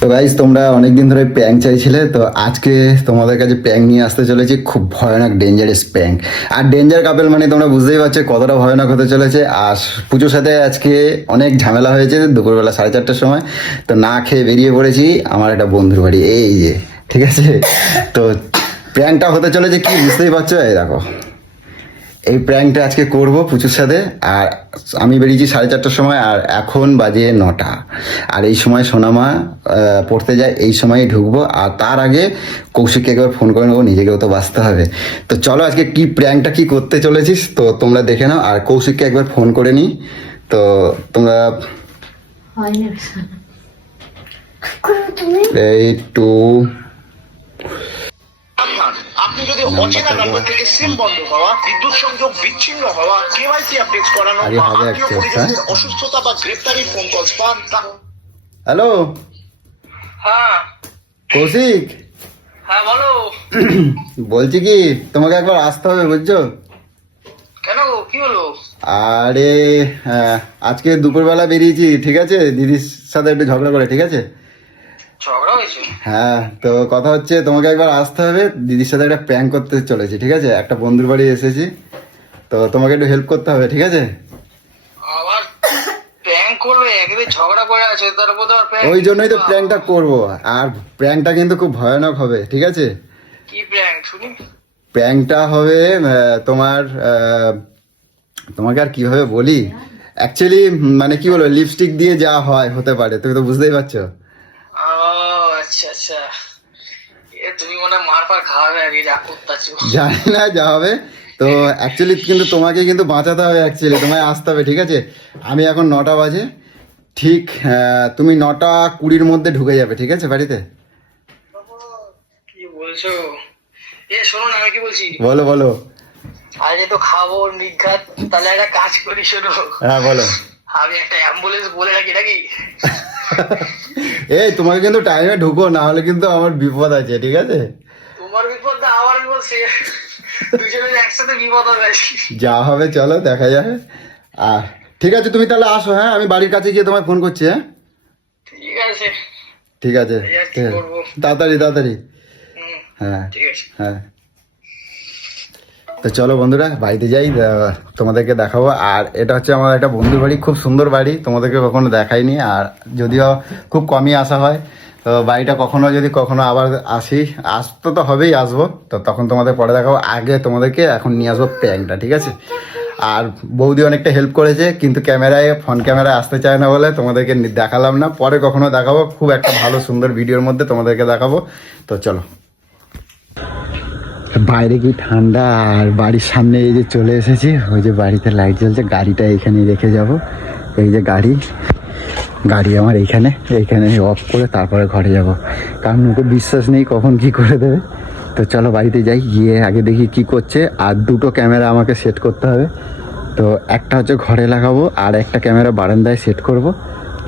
তো গাইস, তোমরা অনেকদিন ধরে প্র্যাঙ্ক চাইছিলে, তো আজকে তোমাদের কাছে প্র্যাঙ্ক নিয়ে আসতে চলেছি। খুব ভয়ানক ডেঞ্জারাস প্র্যাঙ্ক। আর ডেঞ্জার কাপেল মানে তোমরা বুঝতেই পারছো কতটা ভয়ানক হতে চলেছে। আর পুজোর সাথে আজকে অনেক ঝামেলা হয়েছে দুপুরবেলা 4:30টার সময়। তো না খেয়ে বেরিয়ে পড়েছি আমার একটা বন্ধুর বাড়ি, এই যে, ঠিক আছে। তো প্র্যাঙ্কটা হতে চলেছে কি বুঝতেই পারছো, এই দেখো। এই প্র্যাঙ্কটা আজকে করব পুজোর সাথে। আর আমি বেরিয়েছি 4:30টার সময়, আর এখন বাজে 9টা। আর এই সময় সোনামা পড়তে যায়, এই সময়ই ঢুকবো। আর তার আগে কৌশিককে একবার ফোন করে নেবো, নিজেকেও তো বাঁচতে হবে। তো চলো আজকে কি প্র্যাঙ্কটা কি করতে চলেছিস তো তোমরা দেখে নাও। আর কৌশিককে একবার ফোন করে নিই। তো তোমরা এই টু আপনি যদি অচেনা নম্বর থেকে সিম বন্ধ হওয়া, বিদ্যুৎ সংযোগ বিচ্ছিন্ন হওয়া, কেওয়াইসি আপডেট করানো বা আত্মীয় পরিজনদের অসুস্থতা বা গ্রেফতারি ফোন কল পান। হ্যালো, হ্যাঁ কৌশিক। হ্যাঁ বলো। বলছি কি, তোমাকে একবার আসতে হবে বুঝছো। কেন, কি হলো? আরে আজকে দুপুরবেলা বেরিয়েছি, ঠিক আছে, দিদির সাথে একটু ঝগড়া করে, ঠিক আছে। ঝগড়া হয়েছে? হ্যাঁ, তো কথা হচ্ছে তোমাকে একবার আসতে হবে। দিদির সাথে একটা প্র্যাঙ্ক করতে চলেছি, ঠিক আছে। একটা বন্ধুর বাড়ি এসেছি, তো তোমাকে একটু হেল্প করতে হবে, ঠিক আছে। আবার প্র্যাঙ্ক করবে? একদিন ঝগড়া করে আছে, তার উপর আবার প্র্যাঙ্ক? ওই জন্যই তো প্র্যাঙ্কটা করবো। আর প্র্যাঙ্কটা কিন্তু খুব ভয়ানক হবে, ঠিক আছে। কি প্র্যাঙ্ক শুনি? প্র্যাঙ্কটা হবে তোমাকে আর কিভাবে বলি, অ্যাকচুয়ালি মানে কি বলবো, লিপস্টিক দিয়ে যা হয় হতে পারে, তুমি তো বুঝতেই পারছো। আচ্ছা আচ্ছা, তুমি মনে হয় মার পার খাওয়াবে আর কি, রাগ করতেছো। জানি না যা হবে। তো অ্যাকচুয়ালি কিন্তু তোমাকে কিন্তু বাঁচাতে হবে, অ্যাকচুয়ালি তোমায় আসতে হবে, ঠিক আছে। আমি এখন 9টা বাজে, ঠিক তুমি 9:20-র মধ্যে ঢুকে যাবে, ঠিক আছে, বাড়িতে। কি বলছো? শোনো না, আমি কি বলছি, বলো বলো। আজকে তো খাবো নিঘাত, তাহলে একটা কাজ করি, শোনো। হ্যাঁ বলো। আমি একটা অ্যাম্বুলেন্স বলে রাখি নাকি? এই তোমাকে কিন্তু টাইমে ঢুকো, না হলে কিন্তু আমার বিপদ আছে, ঠিক আছে। তোমার বিপদ না আমার বিপদ, সে দুজনের একসাথে বিপদ হবে। যা হবে চলো দেখা যাবে। আর ঠিক আছে, তুমি তাহলে আসো। হ্যাঁ, আমি বাড়ির কাছে গিয়ে তোমায় ফোন করছি। হ্যাঁ ঠিক আছে ঠিক আছে, কি করবো? তাড়াতাড়ি তাড়াতাড়ি। হ্যাঁ ঠিক আছে। হ্যাঁ, তো চলো বন্ধুরা বাড়িতে যাই, তোমাদেরকে দেখাবো। আর এটা হচ্ছে আমার একটা বন্ধুর বাড়ি, খুব সুন্দর বাড়ি, তোমাদেরকে কখনো দেখাইনি। আর যদিও খুব কমই আসা হয়, তো বাড়িটা কখনো আবার আসতে তো হবেই, আসবো। তো তখন তোমাদের পরে দেখাবো। আগে তোমাদেরকে এখন নিয়ে আসবো প্র্যাঙ্কটা, ঠিক আছে। আর বৌদি অনেকটা হেল্প করেছে, কিন্তু ফোন ক্যামেরায় আসতে চায় না বলে তোমাদেরকে দেখালাম না। পরে কখনো দেখাবো, খুব একটা ভালো সুন্দর ভিডিওর মধ্যে তোমাদেরকে দেখাবো। তো চলো। বাইরে কি ঠান্ডা, আর বাড়ির সামনে এই যে চলে এসেছি, ওই যে বাড়িতে লাইট জ্বলছে, গাড়িটা এখানে রেখে যাব। এই যে গাড়ি আমার এইখানে অফ করে তারপরে ঘরে যাব, কারণ ওকে বিশ্বাস নেই কখন কি করে দেবে। তো চলো বাড়িতে যাই, গিয়ে আগে দেখি কি করছে। আর 2টো ক্যামেরা আমাকে সেট করতে হবে। তো একটা হচ্ছে ঘরে লাগাবো, আর একটা ক্যামেরা বারান্দায় সেট করব।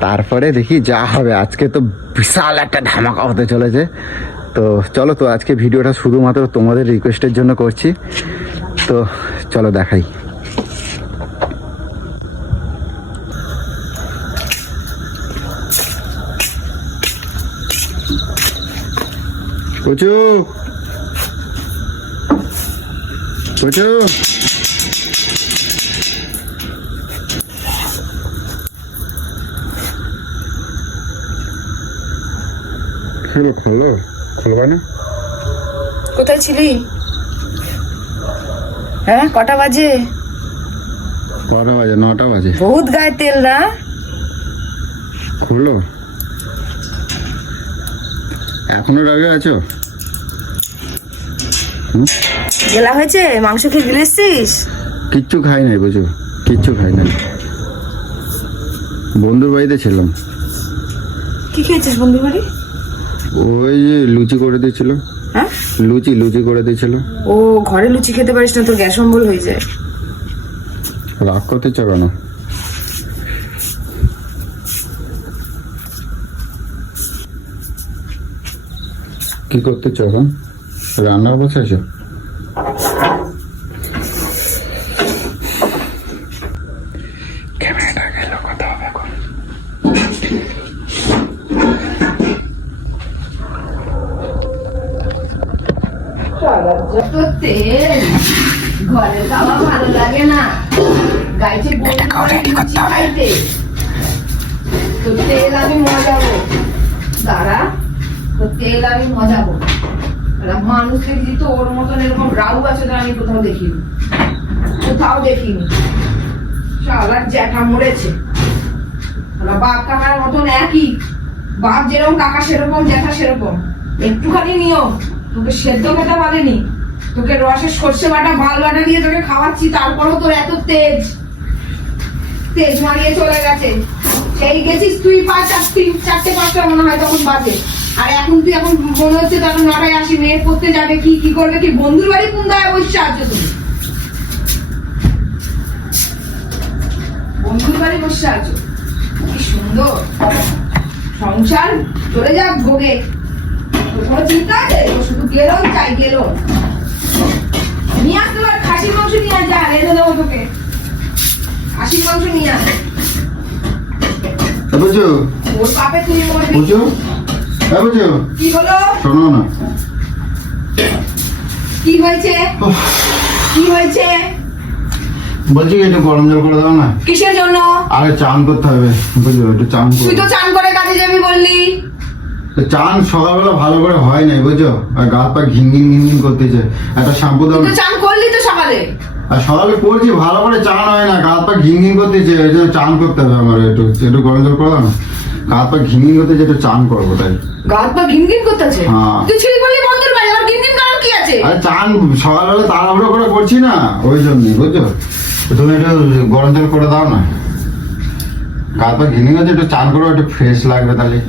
তারপরে দেখি যা হবে। আজকে তো বিশাল একটা ধামাকা হতে চলেছে। তো চলো, তো আজকে ভিডিওটা শুধুমাত্র তোমাদের রিকোয়েস্টের জন্য করছি। তো চলো দেখাই। কোচু কোচু, খোলো না। কোথায় ছিলি? হ্যাঁ, কটা বাজে? 9টা বাজে। বহুত গায়ে তেল না? খোলো, এখনো রাগে আছো? গেলা হয়েছে? মাংস খেয়ে গিলে এসছিস? কিচ্ছু খাই নাই বুঝো, কিচ্ছু খাই নাই, বন্ধুর বাড়িতে ছিলাম। কি খেয়েছিস বন্ধুর বাড়ি? ওই যে লুচি করে দিয়েছিল। হ্যাঁ, লুচি করে দিয়েছিল। ও, ঘরে লুচি খেতে পারিস না, তোর গ্যাস অম্বল হয়ে যায়। রাগ করতে চাও কেন? কি করতে চাও? রান্নার বসে আছো? ক্যামেরাটা গেল। তো তেল ঘরে খাওয়া ভালো লাগে না, গাইছে তো তেল আমি মজাবো, দাঁড়া তো তেল আমি মজাবো। মানুষ দেখলি তো ওর মতন এরকম রাউ আছে তো আমি কোথাও দেখিনি, কোথাও দেখিনি। শালার জ্যাঠা মরেছে, বাপ কাকার মতন একই, বাপ যেরকম কাকা সেরকম, জ্যাঠা সেরকম। একটুখানি নিয়ম, তোকে সেদ্ধ খেতে বলেনি, তোকে রসে সর্ষে বাটা ভাল বাটা দিয়ে তোকে খাওয়াচ্ছি, তারপরও তোর এত তেজ তেজ মারিয়ে চলে গেছে। সেই গেছিস তুই 4-5টা মনে হয় তখন বাজে, আর এখন তুই এখন মনে হচ্ছে তখন 9টায় আসি, মেয়ে পড়তে যাবে কি করবে, কি বন্ধুর বাড়ি কোন দায় বসছে আছো তুমি, বন্ধুর বাড়ি বসে আছো, কি সুন্দর সংসার চলে যাক ভোগে, কোনো চিন্তা আছে? শুধু গেলন চাই, গেলন নিয়ে আসতে পারে, খাসির মাংস নিয়ে আস, যা রেঁধে দেবো তোকে, খাসির মাংস নিয়ে আস। বুঝো ওর পাপে তুই মরবি। বুঝো বুঝো, কি হলো? শোনো না, কি হয়েছে? কি হয়েছে? বলছি কি একটু গরম জল করে দাও না। কিসের জন্য? আরে চান করতে হবে, বুঝলো, একটু চান তুই করো। তো চান করে কাজে যাবি বললি। চান সকালবেলা ভালো করে হয় নাই বুঝছো, আর গা পা ঘিন করতেছে, একটা শ্যাম্পু দাও তুই না। তো চান করলি তো সকালে। আর সকালে করছি ভালো করে চান হয় না, গা পা ঘিন করতেছে, এই জন্য চান করতে হবে আমার, একটু গরম জল করে দাও না, গা পা ঘিন করতেছে, একটু চান করবো তাই। গাত পা ঘিন করতেছে? হ্যাঁ। তুই ছিলি বললি বন্ধুর বাড়ি, আর ঘিন করার কি আছে? আরে চান সকালবেলা তাড়াহুড়ো করে করছি না, ওই জন্যই বুঝছো, তুমি একটু গরম জল করে দাও না, গা পা ঘিন করছে, একটু চান করো, একটু ফ্রেশ লাগবে তাহলে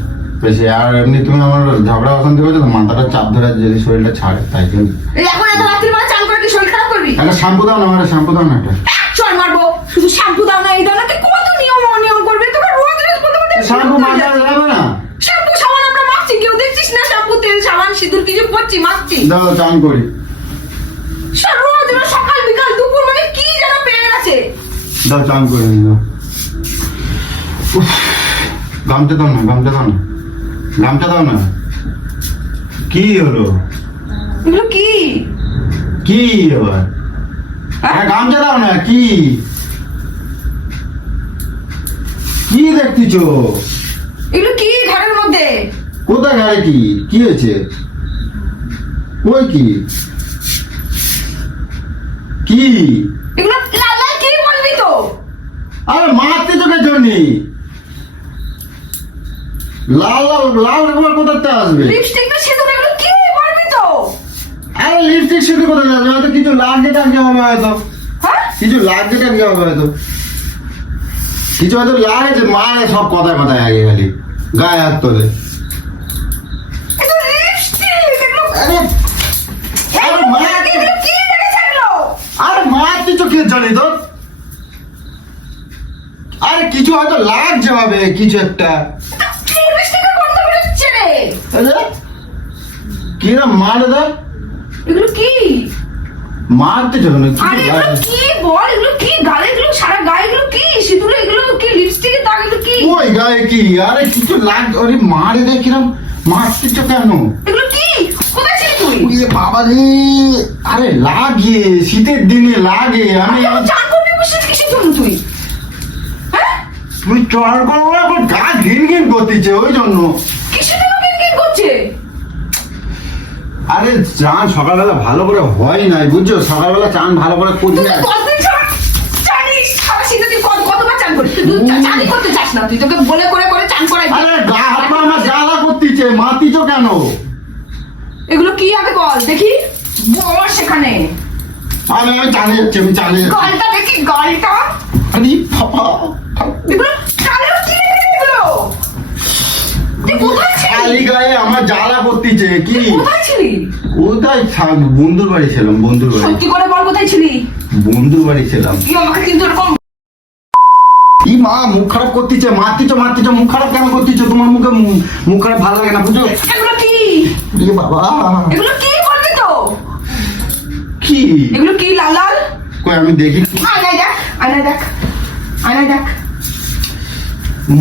বেশি। আর এমনি তুমি আমার ঝগড়া অশান্তি করছো তো, মাথাটা চাপ ধরে যদি শরীরটা ছাড়ে তাই জন্য। এই এখন এত রাত্রিবেলা চান করে কি শরীর খারাপ করবি? একটা শ্যাম্পু দাও না, আমার শ্যাম্পু দাও না একটা। চল মারবো, শুধু শ্যাম্পু দাও না, এই দাও না, তুই কত নিয়ম অনিয়ম করবি, তোকে রোজ রোজ বলতে বলতে শ্যাম্পু মাথায় যাবে না, শ্যাম্পু সাবান আমরা মাখছি, কেউ দেখছিস না? শ্যাম্পু তেল সাবান সিঁদুর কিছু পড়ছি, মাখছি। দাও চান করি। রোজ রোজ সকাল বিকাল দুপুর মানে কি যেন পেয়ে গেছে। দাও চান করে নি দাও। উফ, গামছা দাও না, গামছা দাও না, গামছা দাও না। কি হলো? এগুলো কি? কি এবার? আরে গামছা দাও না, কি কি দেখতেছো? এগুলো কি ঘরের মধ্যে? কোথায় গাড়ি? কি কি হয়েছে? ওই কি কি এগুলো লাল লাল কি বলবি তো? আরে মারতে চোখের জন্য লাল লাল লাল এবার কোথাতে আসবে? লিপস্টিক তো সেটা, এগুলো কি বলবি তো? আরে লিপস্টিক শুধু কোথায় আসবে? হয়তো কিছু লাগছে টাকে হবে, হয়তো হ্যাঁ কিছু লাগছে টাকে হবে, হয়তো কিছু হয়তো লাগছে। মায়ের সব কথায় কথায় আগে খালি গায়ে হাত তোলে। এটা লিপস্টিক, এগুলো আরে আরে মার, এগুলো কি দেখেছ এগুলো? আরে মারতে চোখে জানি তো। আরে কিছু হয়তো লাগছে হবে, কিছু একটা। কি লিপস্টিকের গন্ধ বেরোচ্ছে রে? আরে কি না মারে দা, এগুলো কি? মারতে চলো না, আরে কিছু এগুলো লাগে। কি বল, এগুলো কি গালে, এগুলো সারা গায়ে, এগুলো কি সিঁদুরে, এগুলো কি লিপস্টিকের দাগ, এগুলো কি? ওই গায়ে কি? আরে কিছু লাগ, আরে মারে দে কিরম মারতে চো কেন? এগুলো কি? কোথায় ছিলি তুই? ওরে বাবা রে, আরে লাগে শীতের দিনে লাগে। আমি আমি চান করতে বসে কিসের জন্য তুই? হ্যাঁ তুই চড় করবো এখন, গা ঘিন করতেছে ওই জন্য। কিসের জন্য কিনকিন করছে? আরে চান সকালবেলা ভালো করে হয় নাই বুঝছো, সকালবেলা চান ভালো করে করি তুই না। তো কতদিন জানিস সারা শীতে তুই কতবার চান করিস? তুই চানই করতে চাস না, তুই তোকে বলে করে করে চান করাই। আরে গা হাত পা আমার জ্বালা করতেছে, মাতিছো কেন? এগুলো কি আগে বল দেখি, বল সেখানে। আমি চালে যাচ্ছি, আমি চালে যাচ্ছি। গালটা দেখি, গালটা। আরে বাবা, এগুলো কালো কি এগুলো? তুই কোথায় খালি ছিলি? গায়ে আমার জ্বালা করতেছে। কি কোথায় ছিলি? কোথায় বন্ধুর বাড়ি ছিলাম, বন্ধুর বাড়ি। সত্যি করে বল কোথায় ছিলি? বন্ধুর বাড়ি ছিলাম। তুই আমাকে কিন্তু এরকম ই মা, মুখ খারাপ করতেছে, মারতেছো, মুখ খারাপ কেন করতেছো? তোমার মুখে মুখ খারাপ ভালো লাগে না বুঝছো? এগুলো কি? এ বাবা, এগুলো কি বলবি তো? কি এগুলো কি লাল লাল? কই আমি দেখি। আয়নায় দেখ, আয়নায় দেখ, আয়নায় দেখ।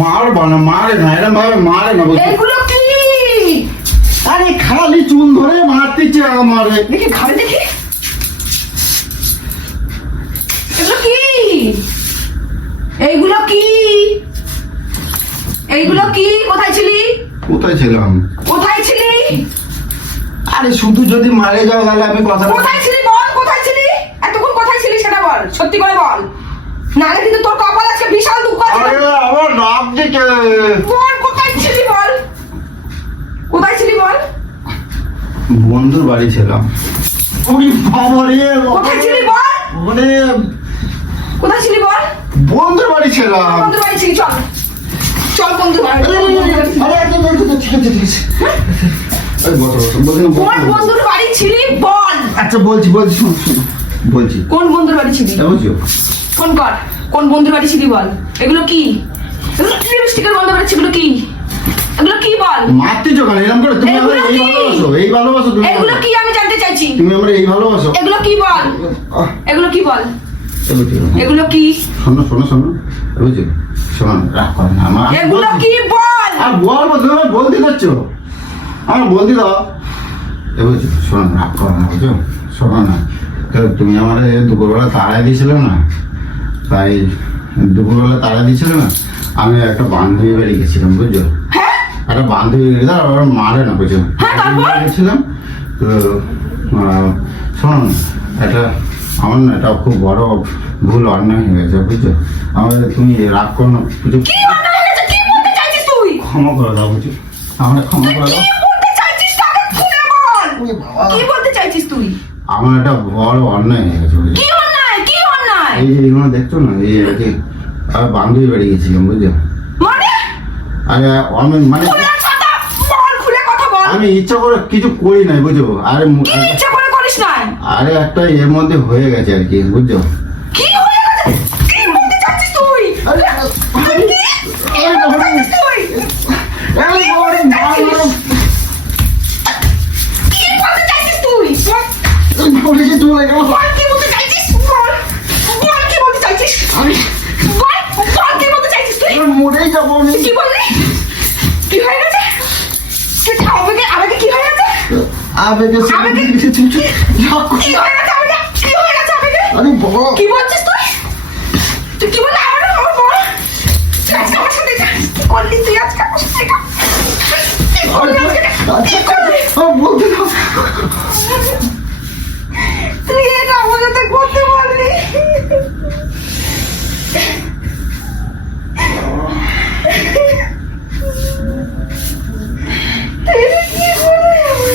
মারবা না, মারে না, এরকম ভাবে মারে না বুঝছো? এগুলো কি? আরে খালি চুল ধরে মারতেছে। দিচ্ছে আমারে। দেখি ঘাড়ে দেখি এগুলো কি, এইগুলো কি, এইগুলো কি? কোথায় ছিলি? কোথায় ছিলাম? কোথায় ছিলি? আরে শুধু যদি মারে যাও তাহলে আমি কথা কোথায় ছিলি বল? কোথায় ছিলি এতক্ষণ? কোথায় ছিলি সেটা বল, সত্যি করে বল, নাহলে কিন্তু তোর কপাল আজকে বিশাল দুঃখ আছে। আরে আমার নাম দিকে বল কোথায় ছিলি বল, কোথায় ছিলি বল? বন্ধুর বাড়ি ছিলাম। ওরে বাবা রে, কোথায় ছিলি বল? মানে কোথায় ছিলি বল? বন্ধুর বাড়ি ছিলাম। বন্ধুর বাড়ি ছিলি, চল চল বন্ধুর বাড়ি। ঠিক আছে ঠিক আছে। এই বসো বসো, বলছিলাম কোন বন্ধুর বাড়ি ছিলি বল? আচ্ছা বলছি বলছি, শোনো শোনো বলছি। কোন বন্ধুর বাড়ি ছিলি? বুঝছো? ফোন কর, কোন বন্ধুর বাড়ি ছিলি বল? এগুলো কি? লিপস্টিকের বন্ধ করেছি, এগুলো কি? এগুলো কি বল? মারতে চোখান এরকম করে? তুমি আমার এগুলো এই কি? ভালোবাসো, এই ভালোবাসো তুমি এগুলো আমাকে? কি আমি জানতে চাইছি। তুমি আমার এই ভালোবাসো? এগুলো কি বল? আহ, এগুলো কি বল? এগুলো কি? এগুলো কি? শোনো শোনো শোনো, বুঝছো? শোনো রাগ করো না আমার। এগুলো কি বল? আর বলবো, তুমি আমার বলতে যাচ্ছ, আমার বলতে দাও। বুঝছো? শোনো রাগ করো না, বুঝছো? শোনো না, তো তুমি আমার দুপুরবেলা তাড়াই দিয়েছিলে না, তাই দুপুরবেলা তাড়া দিয়েছিল না, আমি একটা বান্ধবী বাড়ি গেছিলাম, বুঝছো? হ্যাঁ একটা বান্ধবী বাড়ি গেছিলাম, ওরা মারে না, বুঝছো? হ্যাঁ, তারপর? গেছিলাম তো শোনো না, একটা আমার না এটা খুব বড় ভুল অন্যায় হয়ে গেছে, বুঝছো? আমাদের তুমি রাগ করো না, বুঝছো? কি অন্যায় হয়েছে? কি বলতে চাইছিস তুই? ক্ষমা করে দাও, বুঝছো? আমার ক্ষমা করে কি দাও। বলতে চাইছিস তাকে খুলে বল। কি বলতে চাইছিস তুই? আমার একটা বড় অন্যায় হয়ে গেছে, বুঝছো? কি অন্যায়? কি অন্যায়? এই যে এগুলো দেখছো না, এই আর কি আমি বান্ধবী বাড়ি গেছিলাম, বুঝছো? মানে আরে আমি মানে খুলে কথা বল, খুলে কথা বল। আমি ইচ্ছা করে কিছু করি নাই, বুঝছো? আরে কি ইচ্ছা করে করিস না? আরে একটা এর মধ্যে হয়ে গেছে আর কি, বুঝছো? কি হয়ে গেছে? কি বলতে চাইছিস তুই? আরে, কি বলতে চাইছিস তুই? কি বলতে চাইছিস তুই? বল, কি বলতে চাইছিস? বল, বল কি বলতে চাইছিস? বল, বল কি বলতে চাইছিস তুই? মরেই যাবো আমি। কি বললি? কি হয়ে গেছে? তুই আবেগে আবেগে কি হয়ে গেছে? আবেগে কি হয়ে গেছে আবেগে? কি হয়ে গেছে আবেগে? আরে বাবা, কি বলছিস তুই? তুই কি বললি? আমার বল। তুই আজকে আমার সাথে যা। কি করলি তুই আজকে আমার সাথে যা। কি করলি আজকে? কি করলি? বলতে দাও। তুই এটা আমার সাথে করতে পারলি? তুই এটা কি করলি আমার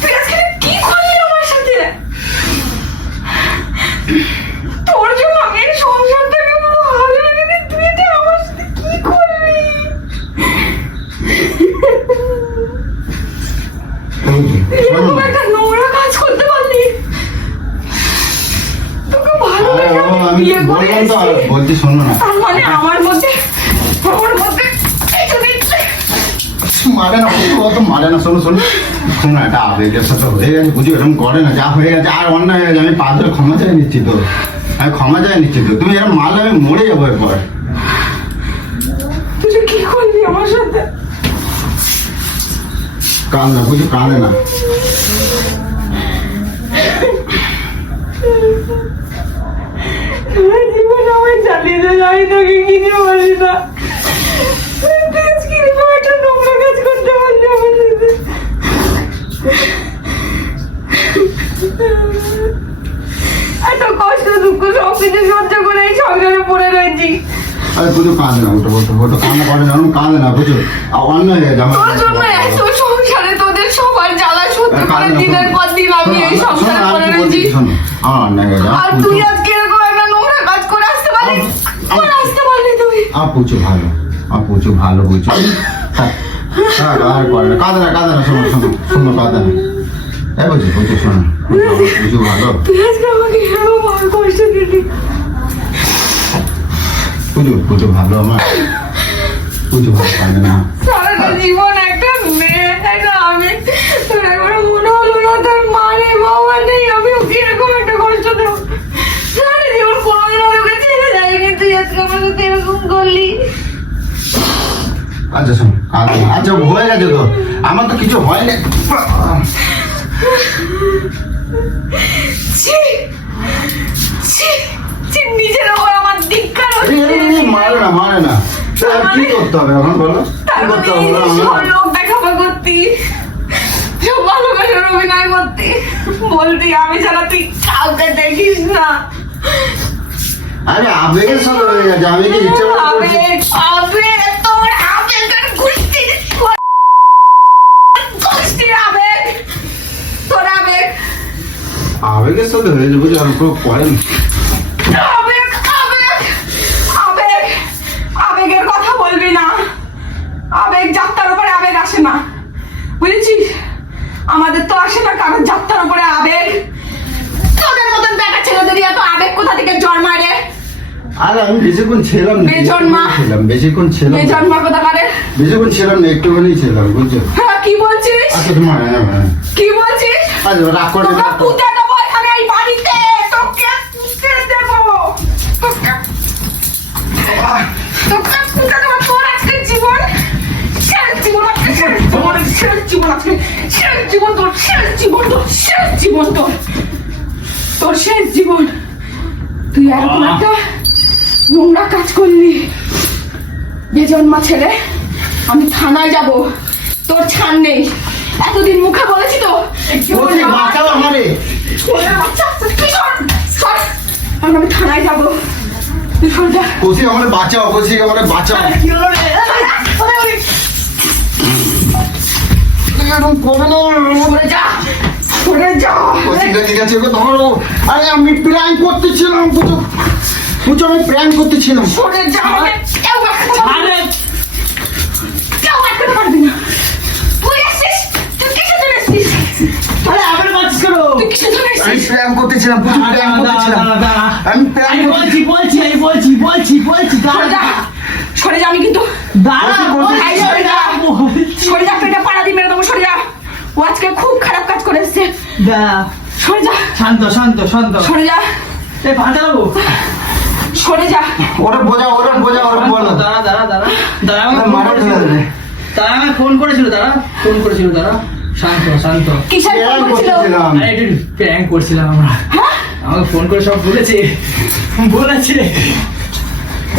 তুই আজকে কি করলি আমার সাথে? তোর জন্য আমি এই সংসারটাকে পুরো হারিয়ে গেছি, তুই এটা আমার সাথে কি করলি? এরকম একটা নোংরা কাজ করতে পারলি? তোকে ভালো আরে লাগে বাবা, আমি বিয়ে করে বললাম তো, আর এসেছি। বলছি শোনো না। তার মানে আমার মধ্যে কিছু দিচ্ছে। মারে না, অত মারে না, শোনো শোনো শোনো, এটা আবেগের সাথে হয়ে গেছে, বুঝি এরকম করে না, যা হয়ে গেছে আর অন্যায় হয়ে গেছে, আমি পা ধরে ক্ষমা চাই নিচ্ছি তো, আমি ক্ষমা চাই নিচ্ছি তো, তুমি এরকম মারলে আমি মরে যাবো এরপর। তুই যে কি করলি আমার সাথে? কাঁদ না, বুঝি কাঁদে না। সারা জীবন আমায় চালিয়ে যাই, আমি তোকে কিছু বলি না। তুই আজকে এরকম একটা নোংরা কাজ করতে পারলি আমার সাথে? এত কষ্ট দুঃখ সব কিছু সহ্য করে এই সংসারে পড়ে রয়েছি। আরে বুঝো কাঁদে না, ওটা ওটা ওটা কান্না করে না, ওরকম কাঁদে না, বুঝো? আর অন্যায় হয়ে গেছে আমার। তোর জন্য এত সংসারে তোদের সবার জ্বালা সহ্য করে দিনের পর দিন আমি এই সংসারে পড়ে রয়েছি। শোনো, আমার অন্যায় হয়ে গেছে। আর তুই আজকে এরকম একটা নোংরা কাজ করে আসতে পারলি? করে আসতে পারলি তুই? আর প্রচুর ভালো, আর প্রচুর ভালো, বুঝছো? হ্যাঁ, আর করে না, কাঁদে না, কাঁদে না, শোনো শোনো শোনো, কাঁদে না। এই বুঝছো, বুঝছো, শোনো, প্রচুর ভালো, তুই আজকে আমাকে এরকম কষ্ট দিলি। প্রচুর প্রচুর ভালো, আমার প্রচুর ভালো, কাঁদে না। সারাটা জীবন একটা মেয়ে, একটা আমি, তোর একবার মনে হলো না তোর মা নেই বাবা নেই, আমি ওকে এরকম একটা কষ্ট দেবো? সারা জীবন কোনোদিন ওকে ছেড়ে যাইনি, তুই আজকে আমার সাথে এরকম করলি। আচ্ছা শোন, আচ্ছা হয়ে গেছে তো, আমার তো কিছু হয়নি। ছি, ছি, ছি, নিজের ওপর আমার ধিক্কার হচ্ছে। মারে না তা আর কি করতে হবে এখন বলো, তার কি করতে মানে হবে সব লোক দেখাবা করতি, সব ভালোবাসার অভিনয় করতি, বলতি আমি ছাড়া তুই কাউকে দেখিস না। আরে আবেগের সাথে হয়ে গেছে, আমি কি ইচ্ছে করে করছি? আবেগ, আবেগ, তোর আবেগের গোষ্ঠীর গোষ্ঠীর আবেগ, তোর আবেগ, আবেগের সাথে হয়েছে বুঝি, আর পুরো পড়েন। আবেগ, আবেগ, আবেগ, আবেগের কথা বলবি না। আবেগ যাত্রার উপরে আবেগ আসে না, বুঝেছিস? আমাদের তো আসে না কারণ যাত্রার উপরে আবেগ। তোদের মতন বেটা ছেলেদের এত আবেগ কোথা থেকে জন্মায় রে? আর আমি বেশিক্ষণ ছিলাম না, বেজন্মা। বেশিক্ষণ ছিলাম এই জন্মা কোথা করে? বেশিক্ষণ ছিলাম না, একটুখানি ছিলাম বুঝছো। হ্যাঁ, কি বলছিস? আচ্ছা তোমার কি বলছিস? আচ্ছা রাগ করে তোকে পুঁতে দেবো এখানে এই বাড়িতে, তোকে পুঁতে দেবো, তোকে পুঁতে দেবো। তোর আজকের জীবন শেষ জীবন, আজকে শেষ জীবন, শেষ জীবন, আজকে শেষ জীবন তোর, শেষ জীবন তোর, শেষ জীবন তোর, তোর শেষ জীবন। তুই এরকম একটা নোংরা কাজ করলি, বেজন্মা ছেলে। আমি থানায় যাব, তোর ছাড় নেই। এতদিন মুখে বলেছি তো, বাঁচাও আমারে। আমি থানায় যাবো, তুই সর যা। কৌশিক আমারে বাঁচাও, কৌশিক আমারে বাঁচাও। এরকম করবে না। সরে যা, সরে যা। কৌশিক ঠিক আছে, ওকে ধরো। আরে আমি প্র্যাঙ্ক করতেছিলাম বুঝো, বুঝো আমি প্র্যাঙ্ক করতেছিলাম। সরে যা, কেউ আটকাতে পারবি না। কেউ আটকাতে পারবি না। তুই এসছিস, তুই কিসের জন্য এসছিস? আরে আবার বাচ্চা করো। তুই কিসের জন্য আমি এসছিস? প্র্যাঙ্ক করতেছিলাম, বুঝো প্র্যাঙ্ক করতেছিলাম। আমি প্র্যাঙ্ক বলছি সরে যা, সরে যা। আমি কিন্তু দাঁড়া সরে যা, পেটে পাড়া দিয়ে মেরে দেবো। সরে যা, ও আজকে খুব খারাপ কাজ করে এসছে। সরে যা, শান্ত শান্ত শান্ত সরে যা, এই পাঠাবো সরে যা। ওরা বোঝা, ওরা বোঝা, ওরা বলো। দাঁড়া দাঁড়া দাঁড়া দাঁড়া মারা ফেলে দেবে। তারা আমাকে ফোন করেছিল, দাঁড়া শান্ত শান্ত। কিসের ফোন প্র্যাঙ্ক করেছিল? করতেছিলাম। আরে একটু প্র্যাঙ্ক করছিলাম আমরা। হ্যাঁ? আমাকে ফোন করে সব বলেছে।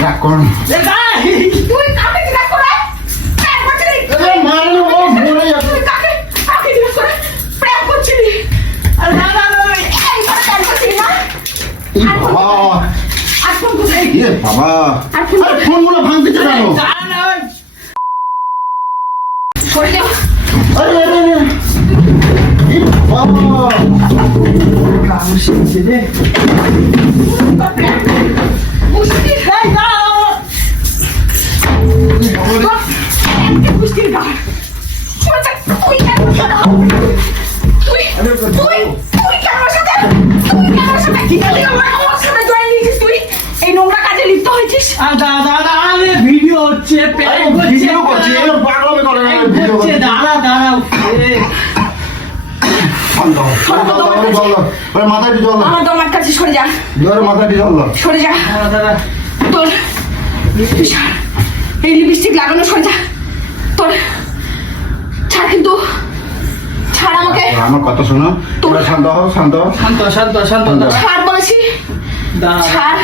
রাগ করো না। এ ভাই! তুই কাকে জিজ্ঞাসা করে প্রেম করছিলি? মারো, ও বলে যাবে। তুই কাকে জিজ্ঞাসা করে প্রেম করছিলি? আরে না না না এইবার প্রেম করছিলি না? এই বাবা, আর ফোন কোথায়? এ বাবা, আর ফোন আরে ফোনগুলো ভাঙতে চাও কেন? দাঁড়া না ওই। সরে যা। আরে আরে আরে, এ বাবা, কাগজ শিখছে রে। প্রেম মুশকিল। এই দাঁড়া মুশকিল গাড়। তুই কেন সাথে? তুই কেন সাথে? ঠিক আছে, আমার সাথে জয়েন নিয়েছিস তুই? এই নোংরা কাজে লিপ্ত হয়েছিস? দাঁড়া আরে ভিডিও হচ্ছে প্র্যাঙ্ক হচ্ছে ভিডিও করছি, এগুলো পাগলামি করে না, প্র্যাঙ্ক ভিডিও হচ্ছে করছি। দাঁড়া এ ফোন দাও, ফোন দাও, দাও, জল দাও। ওরে মাথায় একটু জল দাও। আমার দম আটকাচ্ছিস, সরে যা, জোরে মাথায় একটু জল দাও। সরে যা। দাঁড়া তোর তুষার, এই লিপস্টিক লাগানো, সরে যা। তোর ছাড়, কিন্তু ছাড় আমাকে। আমার কথা শোনো, তোমরা শান্ত হও, শান্ত হও। শান্ত দাঁড়া ছাড় বলেছি, দাঁড়া ছাড়।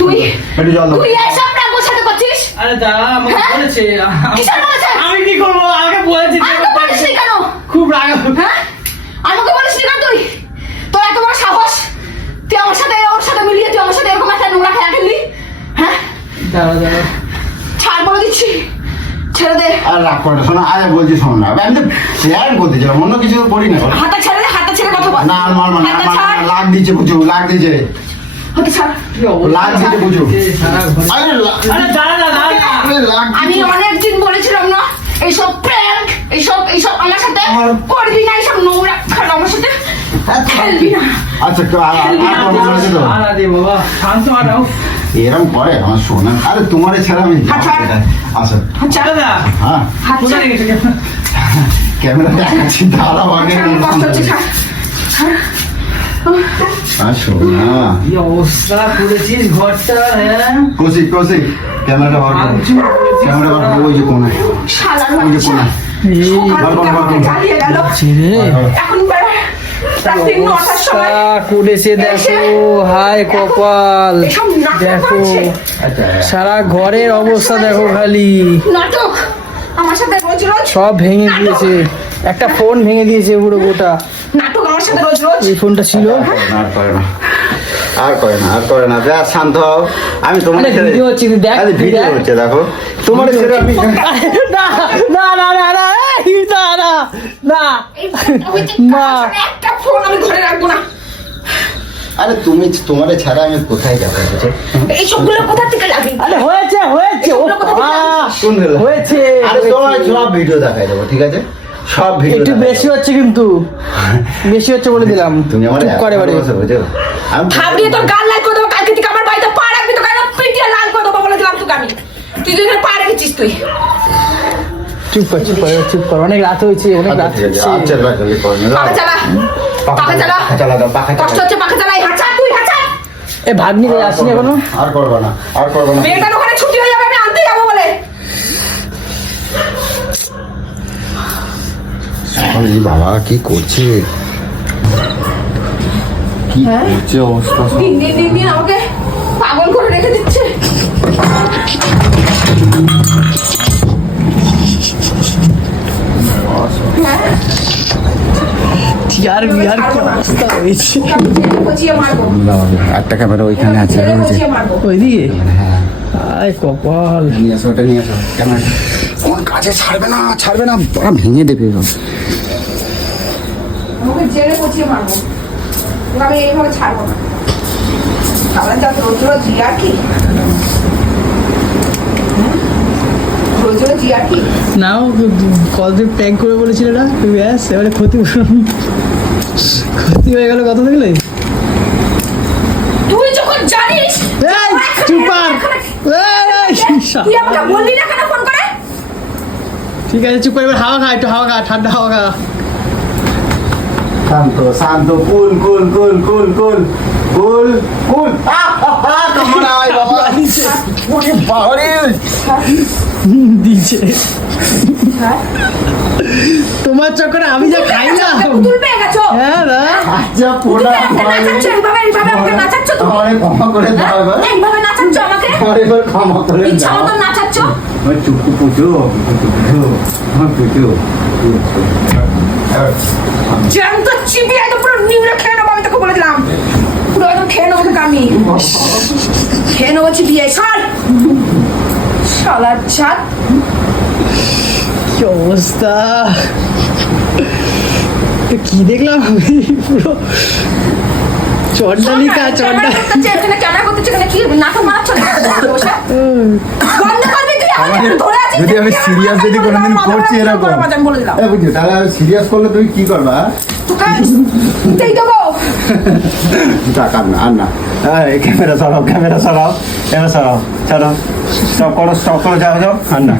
তুই একটু জল দাও। তুই এইসব প্রাঙ্গর সাথে করছিস? আরে দাঁড়া আমাকে হ্যাঁ? বলেছে কিসের বলেছে? আমি কি করবো আমাকে বলেছে আমাকে বলিসনি কেন? খুব রাগ হ্যাঁ, আমাকে বলিসনি কেন? তুই তোর এত বড় সাহস, তুই আমার সাথে ওর সাথে মিলিয়ে তুই আমার সাথে এরকম একটা নোংরা খেলা খেললি? হ্যাঁ, দাঁড়া ছাড় বলে দিচ্ছি, ছেড়ে দে। আর রাগ করে না, শোনো, আরে বলছি শোনো না, আমি তো শেয়ার করতেছিলাম, অন্য কিছু করি না। হাতটা ছেড়ে দে, হাতটা ছেড়ে কথা বল। না মার মানে হাতটা ছাড়, লাগ দিচ্ছে বুঝো, লাগ দিচ্ছে, হাতটা ছাড়। লাগ দিচ্ছে বুঝো। আরে আরে দাঁড়া আরে লাগ আমি দিচ্ছে। অনেকদিন বলেছিলাম না এইসব প্র্যাঙ্ক, এইসব আমার সাথে করবি না, এইসব নোংরা খেলা আমার সাথে খেলবি না। আচ্ছা আর বলেছে তো আরে বাবা শান্ত হাঁটাও এরকম করে আমার শোনা। আরে তোমার ছাড়া আমি আচ্ছা। আচ্ছা আচ্ছা, দাদা হ্যাঁ, হাত ছাড়। কোথায় গেছে ক্যামেরা দেখাচ্ছি, দাঁড়াও আগে। ছাড়, আমার কষ্ট হচ্ছে, ছাড়, ছাড়। আর শোনা, কি অবস্থা করেছিস ঘরটা হ্যাঁ কৌশিক, ক্যামেরাটা বার করো, ক্যামেরা বার করো, ওই যে কোণে, শালার ওই যে বাচ্চা। কোণে। সকাল থেকে আমাকে জ্বালিয়ে গেল। এখন বেলা রাত্রি 9টার সময় করেছে দেখো, হায় কপাল এসব নাটক দেখো, করছে। আচ্ছা, সারা ঘরের অবস্থা দেখো খালি, নাটক আমার সাথে রোজ রোজ সব ভেঙে দিয়েছে, একটা ফোন ভেঙে দিয়েছে পুরো গোটা। নাটক আমার সাথে রোজ রোজ। এই ফোনটা ছিল, আর করে না, আর করে না, আর করে না। দেখ শান্ত হও, আমি তোমার আরে ভিডিও হচ্ছে, তুই দেখ, তুই ভিডিও দেখ। হচ্ছে, দেখো তোমার ছেড়ে আমি না না না না না এই, না না না এই ফোনটা হইতে মা। কারোর সাথে একটা ফোন আমি ঘরে রাখবো না। আরে তুমি তোমার ছাড়া আমি কোথায় যাবো বুঝছো? এই সবগুলো কোথা থেকে লাগবে? আরে হয়েছে হয়েছে, ও শুনলে? হয়েছে। আরে তোমার সব ভিডিও দেখাই দেবো, ঠিক আছে? সব ভিডিও একটু বেশি হচ্ছে কিন্তু, বেশি হচ্ছে বলে দিলাম। তুমি আমার চুপ করে বাড়ি, বুঝছো? আমি ভাবলি তোর গাল লাল করে দেবো, কালকে থেকে আমার বাড়িতে পা রাখবি তো কেন পিটিয়ে লাল করে দেবো বলে দিলাম তোকে আমি। তুই তো এখানে পা রেখেছিস তুই। চুপ কর চুপ কর চুপ কর, অনেক রাত হয়েছে, অনেক রাত হয়েছে। আচ্ছা রাখলে করে না। পাখা চালা, পাখা চালা, চালা দাও, পাখা কষ্ট চালা। হচ্ছে পাখা চালাই, হাঁচা তুই হাঁচা। এ ভাগ্নি আসনি এখনো? আর করবো না, আর করবো না। মেয়েটার ওখানে ছুটি হয়ে যাবে, আমি আনতে যাবো বলে। এখন এই বাবা কি করছে, কি হ্যাঁ? করছে অবস্থা সব। দিন দিন দিন দিন আমাকে পাগল করে রেখে দিচ্ছে। হ্যাঁ? ইয়ার ইয়ার কি অবস্থা হয়েছে ওকে আমি ছেড়ে পচিয়ে মারবো। একটা ক্যামেরা ওইখানে আছে, ছেড়ে পচিয়ে মারবো। ওইদিকে, আয় কপাল। নিয়ে আসো, ওটা নিয়ে আসো ক্যামেরা। আমার কাছে ছাড়বে না, ছাড়বে না, ওরা ভেঙে দেবে এবার। আমাকে জেলে পচিয়ে মারবো, ওকে আমি এইভাবে ছাড়বো না। খাবার যা রোজ রোজ জিয়া কি, রোজ রোজ জিয়া কি। নাও কতদিন প্র্যাঙ্ক করে বলেছিল না, ব্যাস এবারে ক্ষতিপূরণ, ক্ষতি হয়ে গেল কথা দেখলে। তুই যখন জানিস এই চুপ কর, তুই আমাকে বললি না কেন ফোন করে? ঠিক আছে চুপ করে, এবার হাওয়া খা, একটু হাওয়া খা, ঠান্ডা হাওয়া খা। শান্ত শান্ত, কুল কুল কুল কুল কুল কুল কুল। কেমন আয় বাবা, ওরে বাবারে। দিচ্ছে তোমার চক্করে আমি যা খাই না। পুতুল পেয়ে গেছো। হ্যাঁ না, আচ্ছা তুমি পোড়া আমাকে নাচাচ্ছ, এইভাবে এইভাবে আমাকে নাচাচ্ছ তুমি। আমারে ক্ষমা করে দাও এবার, এইভাবে নাচাচ্ছ আমাকে, আমারে এবার ক্ষমা করে ইচ্ছা দাও। মতো নাচাচ্ছ। আমার চুপু পুজো, আমার পুজো। জ্যান্ত চিবিয়ে একদম পুরো নিউড়ে খেয়ে নেবো, আমি তোকে বলে দিলাম। পুরো একদম খেয়ে নেবো তোকে আমি, খেয়ে নেবো চিবিয়ে। সর শালার ছাদ। কি অবস্থা, তো কি দেখলাম আমি, পুরো চন্ডালিকা চন্ডা। এখানে ক্যামেরা করতেছে, এখানে কি নাটক মারাচ্ছ না? বসে বন্ধ করবি তুই, আমাকে ধরে আছিস। যদি আমি সিরিয়াস যদি কোনোদিন করছি এরকম, আমি বলে দিলাম বুঝলি, তাহলে সিরিয়াস করলে তুমি কি করবা? তোকে দিয়ে দেবো। থাক, আর না, আর না। এই ক্যামেরা সরাও, ক্যামেরা সরাও, ক্যামেরা সরাও, সরাও, স্টপ করো, স্টপ করো, যাও যাও, আর না।